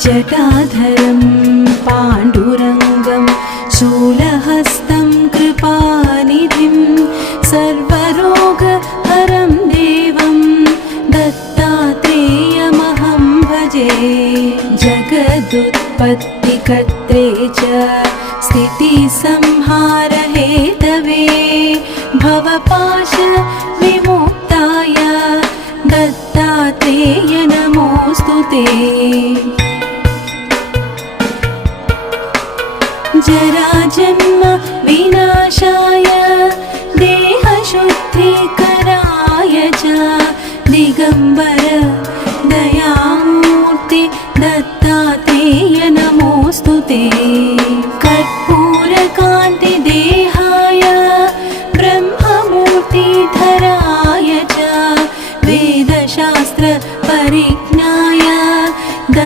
जटाधरं पाण्डुरङ्गं शूलहस्तं कृपानिधिं सर्वरोगहरं देवं दत्तात्रेयमहं भजे। जगदुत्पत्तिकर्त्रे च स्थितिसंहारहेतवे भवपाश विमुक्ताय दत्तात्रेय नमोऽस्तु ते। जराजन्म विनाशाय देहशुद्धिकराय च दिगम्बर दयामूर्ति दत्त